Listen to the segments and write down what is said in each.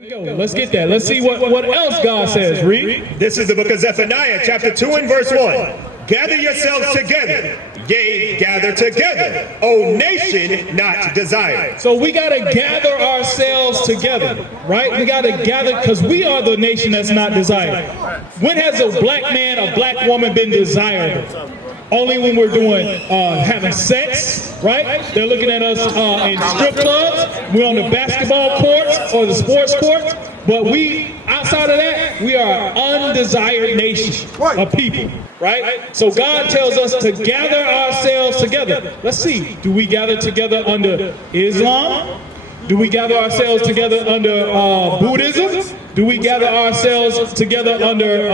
There we go. Let's get that. Let's see what else God says. Read. This is the book of Zephaniah, chapter 2 and verse 1. Gather yourselves together, yea, gather together, O nation not desired. So we got to gather ourselves together, right? We got to gather because we are the nation that's not desired. When has a black man, a black woman been desired? Only when we're doing having sex, right? They're looking at us in strip clubs. We're on the basketball courts or the sports courts. But we, outside of that, we are an undesired nation of people, right? So God tells us to gather ourselves together. Let's see. Do we gather together under Islam? Do we gather ourselves together under Buddhism? Do we gather ourselves together under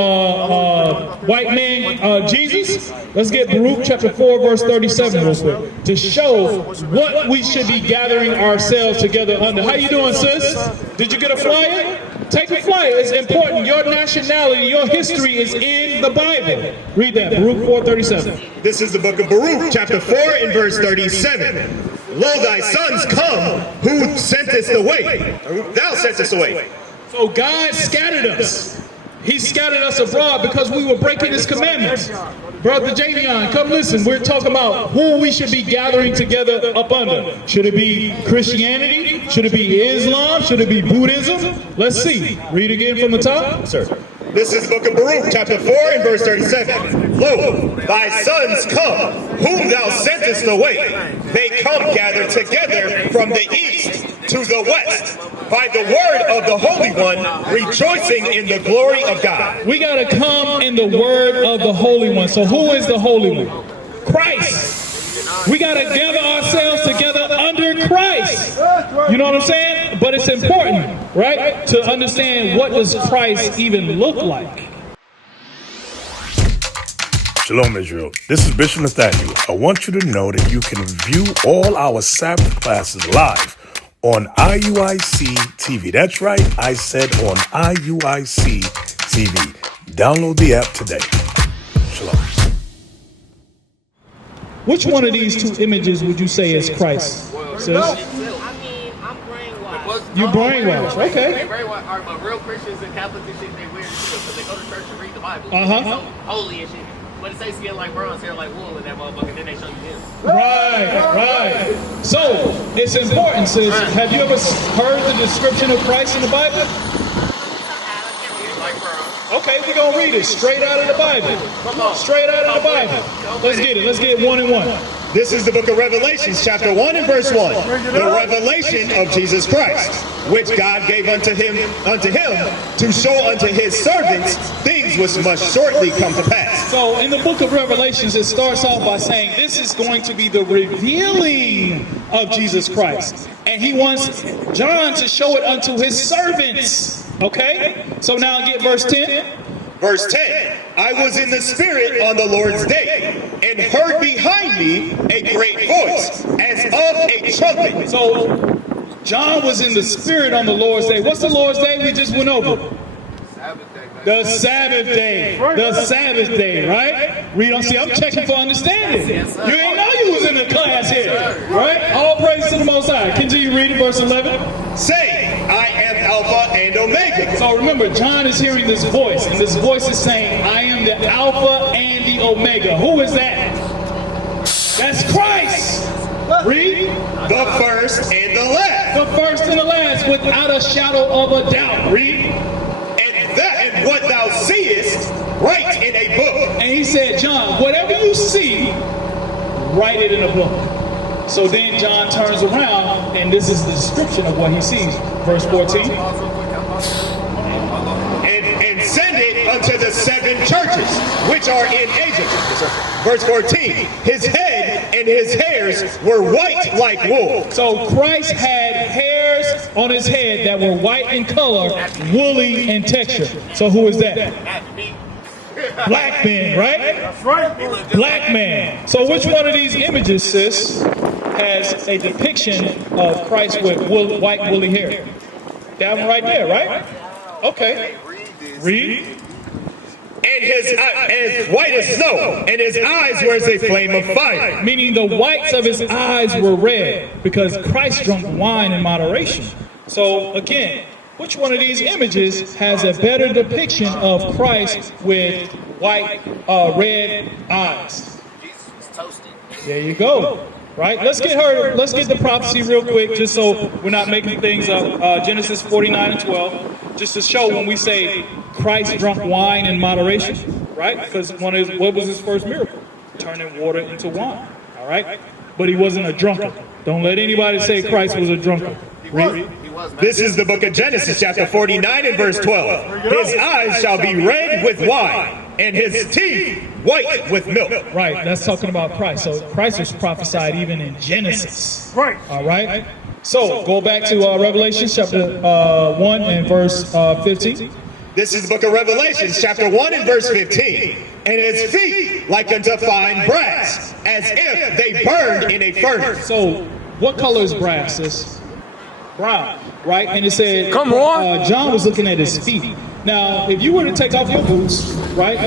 white man Jesus? Let's get Baruch chapter 4 verse 37 real quick to show what we should be gathering ourselves together under. How you doing, sis? Did you get a flyer? Take a flyer. It's important. Your nationality, your history is in the Bible. Read that, Baruch 4:37. This is the book of Baruch, chapter 4 and verse 37. Lo, thy sons come, who sentest away? Thou sentest away. So God scattered us. He scattered us abroad because we were breaking his commandments. Brother Javion, come listen. We're talking about who we should be gathering together up under. Should it be Christianity? Should it be Islam? Should it be Buddhism? Let's see. Read again from the top. Sir. This is the book of Baruch, chapter 4 and verse 37. Lo, thy sons come, whom thou sentest away. They come gathered together from the east to the west, by the word of the Holy One, rejoicing in the glory of God. We got to come in the word of the Holy One. So who is the Holy One? Christ. We got to gather ourselves together under Christ. You know what I'm saying? But it's important, right, to understand what does Christ even look like. Shalom, Israel. This is Bishop Nathaniel. I want you to know that you can view all our Sabbath classes live on IUIC TV. That's right, I said on IUIC TV. Download the app today. Shalom. Which one of these two images would you say is Christ, sis? I mean, I'm brainwashed. You brainwashed, okay. But real Christians and Catholics and shit, they weird as shit because they go to church and read the Bible. Uh-huh. So holy and shit. But it say skin like bronze, hair like wool, and that motherfucker, then they show you him. Right. So, it's important, sis. Have you ever heard the description of Christ in the Bible? Like bronze. Okay, we're going to read it straight out of the Bible. Straight out of the Bible. Let's get it. Let's get one and one. This is the book of Revelations, chapter 1 and verse 1. The revelation of Jesus Christ, which God gave unto him to show unto his servants things which must shortly come to pass. So in the book of Revelations, it starts off by saying this is going to be the revealing of Jesus Christ. And he wants John to show it unto his servants. Okay? So now get verse 10. Verse 10, I was in the Spirit on the Lord's day, and heard behind me a great voice, as of a trumpet. So, John was in the Spirit on the Lord's day. What's the Lord's day we just went over? The Sabbath day. The Sabbath day, right? Read on. See, I'm checking for understanding. You ain't know you was in the class here, right? All praise to the Most High. Continue reading verse 11. Say, I am Alpha and Omega. So remember, John is hearing this voice, and this voice is saying, I am the Alpha and the Omega. Who is that? That's Christ. Read. The first and the last. The first and the last, without a shadow of a doubt. Read. And what thou seest, write in a book. And he said, John, whatever you see, write it in a book. So then John turns around, and this is the description of what he sees. Verse 14. And send it unto the 7 churches which are in Asia. Verse 14. His head and his hairs were white like wool. So Christ had hairs on his head that were white in color, woolly in texture. So who is that? Black man, right? That's right. Black man. So which one of these images, sis, has a depiction of Christ with white woolly hair? That one right there, right? Okay. Read. And as white as snow, and his eyes were as a flame of fire. Meaning the whites of his eyes were red, because Christ drank wine in moderation. So again, Which one of these images has a better depiction of Christ with white, red eyes? Jesus was toasted. There you go. Right? Let's get the prophecy real quick, just so we're not making things up. Genesis 49 and 12, just to show when we say Christ drunk wine in moderation, right? Because what was his first miracle? Turning water into wine. All right? But he wasn't a drunkard. Don't let anybody say Christ was a drunkard. Read. This is the book of Genesis, chapter 49 and verse 12. His eyes shall be red with wine, and his teeth white with milk. Right, that's talking about Christ. So Christ was prophesied even in Genesis. Right. All right. So go back to Revelation chapter 1 and verse 15. This is the book of Revelation, chapter 1 and verse 15. And his feet like unto fine brass, as if they burned in a furnace. So what color is brass, sis? Brown, right? And it said, come on. John was looking at his feet. Now, if you were to take off your boots, right,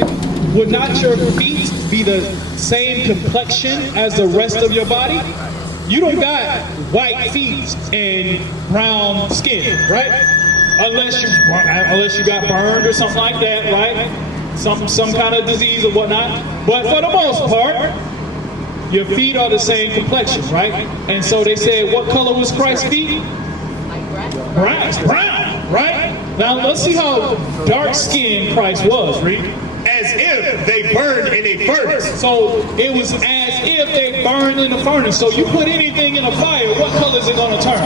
would not your feet be the same complexion as the rest of your body? You don't got white feet and brown skin, right? Unless you got burned or something like that, right? Some kind of disease or whatnot. But for the most part, your feet are the same complexion, right? And so they said, what color was Christ's feet? Brown, right? Now let's see how dark-skinned Christ was, read. As if they burned in a furnace. So it was as if they burned in a furnace. So you put anything in a fire, what color is it going to turn?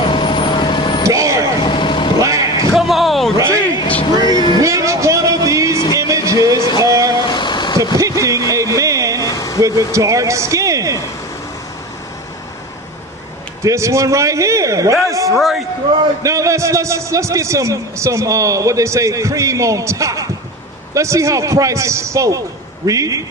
Dark, black. Come on, right? teach. Which one of these images are depicting a man with dark skin? This one right here, right? That's right. Now let's get some what they say, cream on top. Let's see how Christ spoke. Read.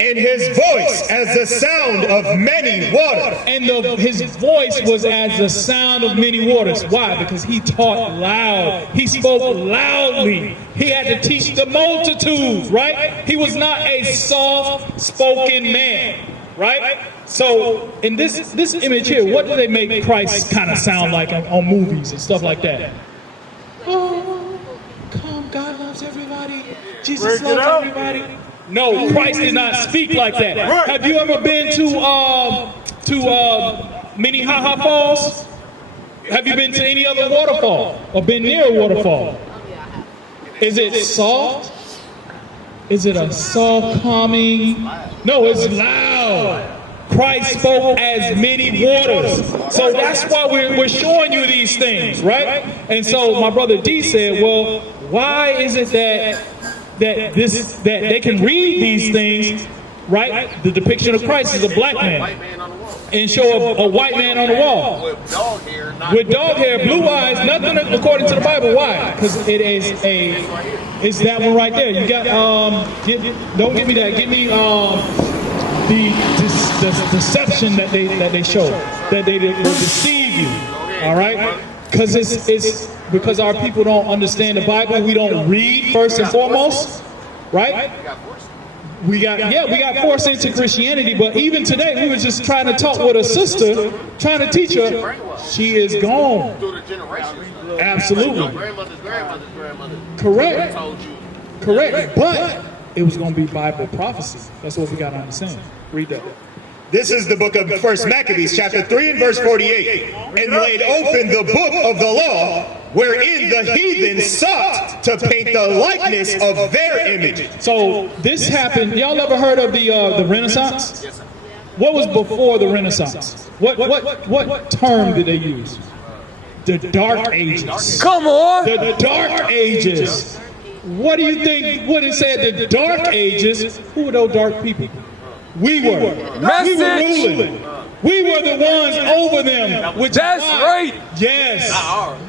And his voice as the sound of many waters. And his voice was as the sound of many waters. Why? Because he taught loud. He spoke loudly. He had to teach the multitudes, right? He was not a soft-spoken man, right? So in this image here, what do they make Christ kind of sound like on movies and stuff like that? Oh, come, God loves everybody. Jesus loves everybody. No, Christ did not speak like that. Right. Have you ever been to Minneapolis Falls? Have you been to any other waterfall or been near a waterfall? Is it soft? Is it a soft, calming? No, it's loud. Christ spoke as many waters. So that's why we're showing you these things, right? And so my brother D said, well, why is it that they can read these things, right? The depiction of Christ is a black man and show a white man on the wall with dog hair, blue eyes, nothing according to the Bible. Why? Because it's that one right there. You got don't give me that. Give me the deception that they show, that they will deceive you. All right, because it's because our people don't understand the Bible. We don't read first and foremost, right? We got forced into Christianity, but even today we were just trying to talk with a sister, trying to teach her. She is gone. Absolutely. Correct. But it was going to be Bible prophecy. That's what we got to understand. Read that. This is the book of 1 Maccabees, chapter 3 and verse 48. And laid open the book of the law, wherein the heathen sought to paint the likeness of their image. So this happened. Y'all ever heard of the Renaissance? What was before the Renaissance? What term did they use? The Dark Ages. Come on. The Dark Ages. What do you think? What it said? The Dark Ages. Who were those dark people? We were. Message. We were ruling. We were the ones over them. Which that's right. Yes.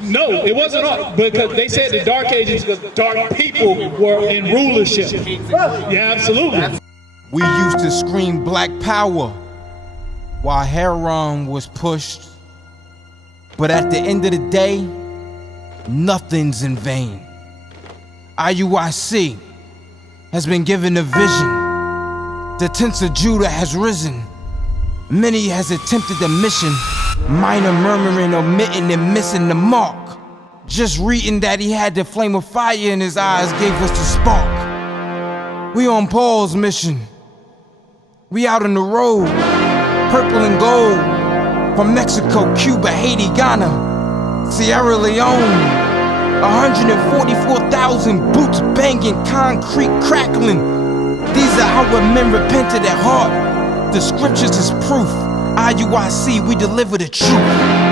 No, it wasn't all, because they said the Dark Ages because dark people were in rulership. Yeah, absolutely. We used to scream black power while heroin was pushed. But at the end of the day, nothing's in vain. IUIC has been given a vision. The tents of Judah has risen. Many has attempted the mission, minor murmuring, omitting, and missing the mark. Just reading that he had the flame of fire in his eyes gave us the spark. We on Paul's mission. We out on the road, purple and gold. From Mexico, Cuba, Haiti, Ghana, Sierra Leone. 144,000 boots banging, concrete crackling. These are how men repented at heart. The scriptures is proof. IUIC, we deliver the truth.